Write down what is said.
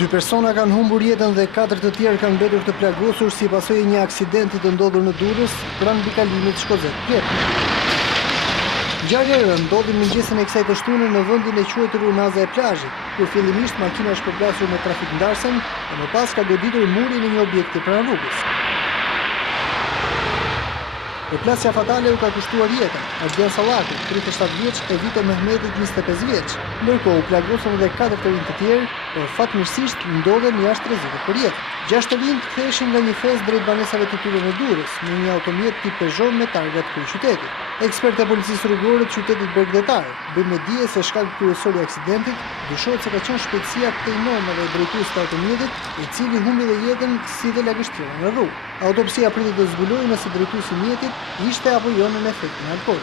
2 persona kanë humbur jetën dhe 4 të tjerë kanë mbetur të plagosur si pasojë e një aksidenti të ndodhur në Durrës pranë mbikalimit Shkozet-Plet. Ngjarja ndodhi mëngjesin e kësaj të shtunë në vendin e quajtur Unaza e plazhit, kur fillimisht makina është shpërplasur me trafik ndarësen dhe më pas ka goditur murin e një objekti pranë rrugës. Përplasja fatale u ka kushtuar jetën Ardian Sallakut, 37 vjeç, e Vito Mehmetit, 25 vjeç, ndërkohë u plagosën edhe 4 të rinj të tjerë, por fatmirësisht ndodhen jashtë rrezikut për jetë. 6 të rinj ktheheshin nga një festë drejt banesave të tyre në Durrës, me një automjet tip Peugeot me targat kryeqytetit. Ekspertë e policisë rrugore të qytetit Bergdetar bëjnë me dije se shkaku kryesor i aksidentit dyshohet se ka qenë shpejtësia këtej normave e drejtuesit të automjetit, i cili humbi dhe jetën si dhe lagështiron në rrugë. Autopsia pritet të zbulojë nëse drejtuesi i mjetit ishte apo jo në efekt në alkool.